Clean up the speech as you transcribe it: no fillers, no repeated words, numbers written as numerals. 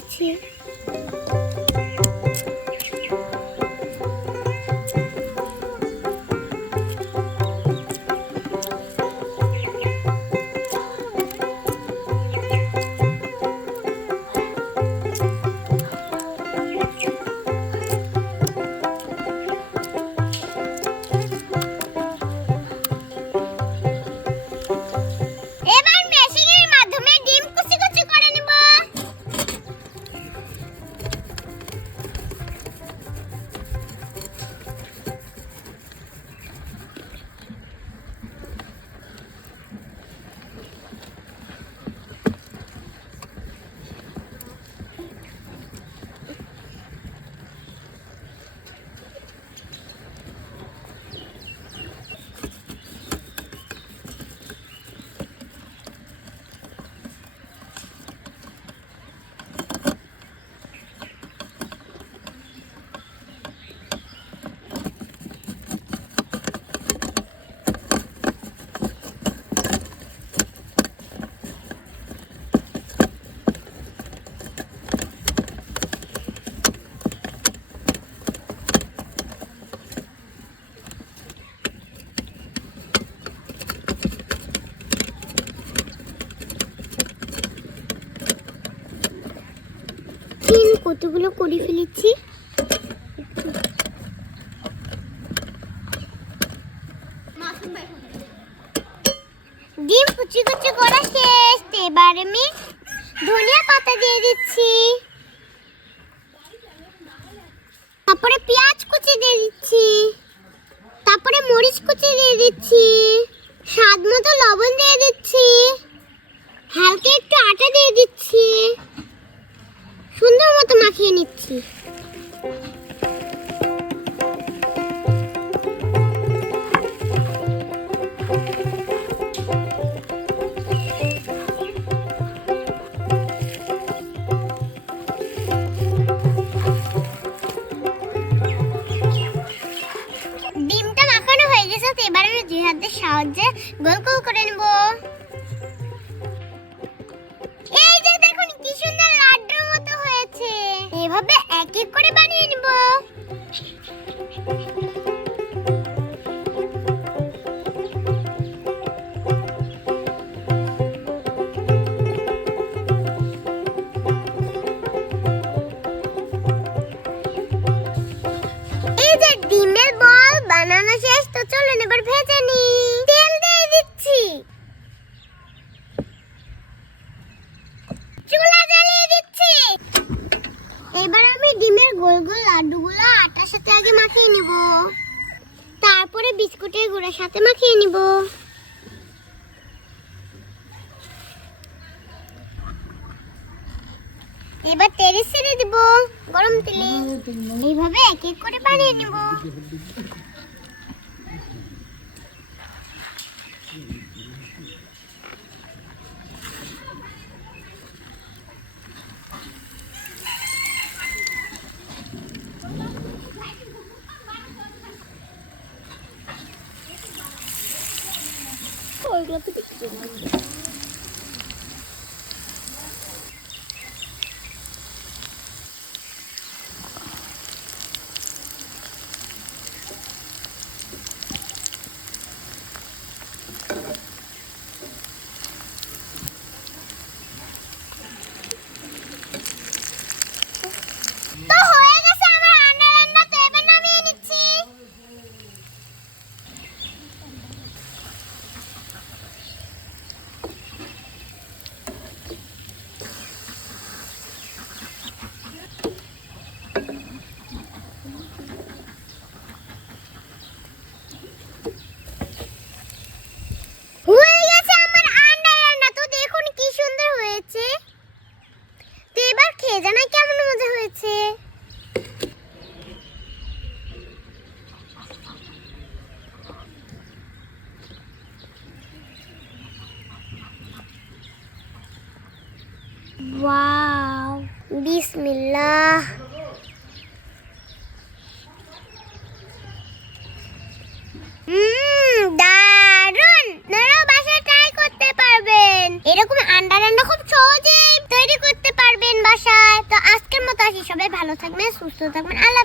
দিয়েছি। কতগুলো করে ফেলেছি। ডিম কুচি কুচি করা শেষ। এবার আমি ধনিয়া পাতা দিয়ে দিচ্ছি, তারপরে পেঁয়াজ কুচি দিয়ে দিচ্ছি, তারপরে মরিচ কুচি দিয়ে দিচ্ছি, স্বাদ মতো লবণ দিয়ে দিচ্ছি, হালকা একটু আটা দিয়ে দিচ্ছি, সুন্দর মতো মাখিয়ে নিচ্ছি। ডিমটা মাখানো হয়ে গেছে, তো এবার আমি দুই হাতের সাহায্যে গোল গোল করে নেব। এই যে দেখুন কি সুন্দর লাড্ডুর মতো হয়েছে। এভাবে এক এক করে বানিয়ে নেব। এই যে ডিমের বল বানানো শেষ, তো চলুন এবার ভেজে নিই। তেল দিয়ে দিচ্ছি, চুলা জ্বালিয়ে দিচ্ছি। এবার আমি ডিমের গোল গোল লাড্ডুগুলো আটার সাথে আগে মাখিয়ে নিব, তারপরে বিস্কুটের গুঁড়ার সাথে মাখিয়ে নিব। এবার তেলে ছেড়ে দিব গরম তেলে। এইভাবে এক এক করে বানিয়ে নিব। ওইগুলোতে দেখতে জানাই কেমন মজা হয়েছে। ওয়াও, বিসমিল্লাহ। দারুন! আপনারাও বাসায় ট্রাই করতে পারবেন। এরকম আন্ডা রান্না খুব সহজেই তৈরি করতে পারবেন বাসায়। তো ভালো থাকবেন, সুস্থ থাকবেন। আল্লাহ